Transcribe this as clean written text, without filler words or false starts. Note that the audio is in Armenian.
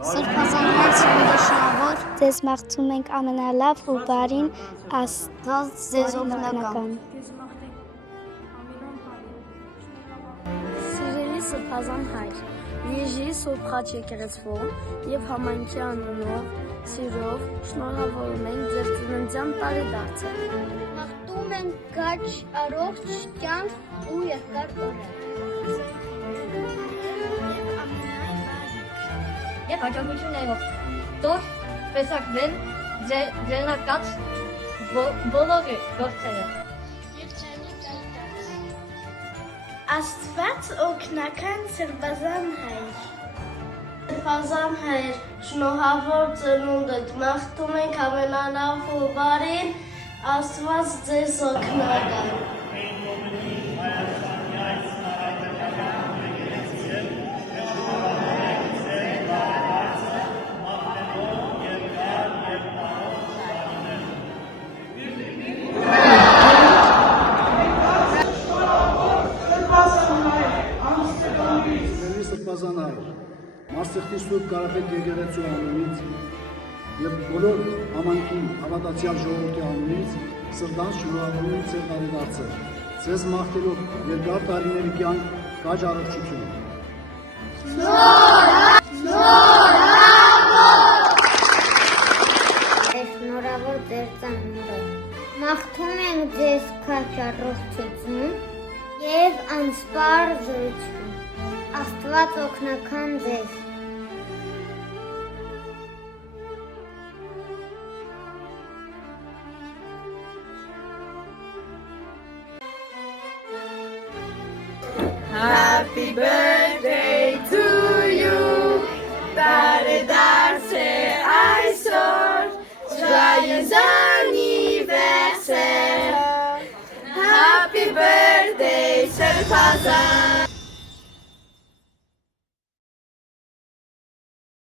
Սրբազան սիրելի շնորհավոր ձեզ մաղթում ենք ամենալավ ու բարին Աստված ձեզ օգնական։ Սիրելի սրբազան հայր, Լիեժի Սուրբ եկեղեցվում եւ համայնքի անունով սիրով շնորհավորում ենք ձեր ծննդյան տարեդարձը։ Մաղթում ենք գաչ առողջ կյանք ու երկար օրեր։ Եվ հաջողություններով դոր տեսակվեն ձերնակած բոլոր գործերը։ Աստված օգնական սրբազան հայր։ Սրբազան հայր, շնորհավոր ծնունդդ, մաղթում ենք ամենալավ ու բարին, Աստված ձեզ օգնական։ Սրբազան հայր, Մարսեղտի Սուրբ Կարապետ եկեղեցու անունից եւ բոլոր համայնքի հավատացյալ ժողովրդի անունից սրտանց շնորհավորում եմ ձեր տարեդարձը, ձեզ մաղթելով երկար տարիների կյանք, քաջ առողջություն։ Շնորհավոր ձեր ծնունդը։ Մաղթում ենք ձեզ քաջ առողջություն եւ անսպար զորություն։ Աստված օգնական ձեզ։ Happy birthday to you, տարեդարձ է այսօր, joyeux anniversaire, happy birthday, Սրբազան։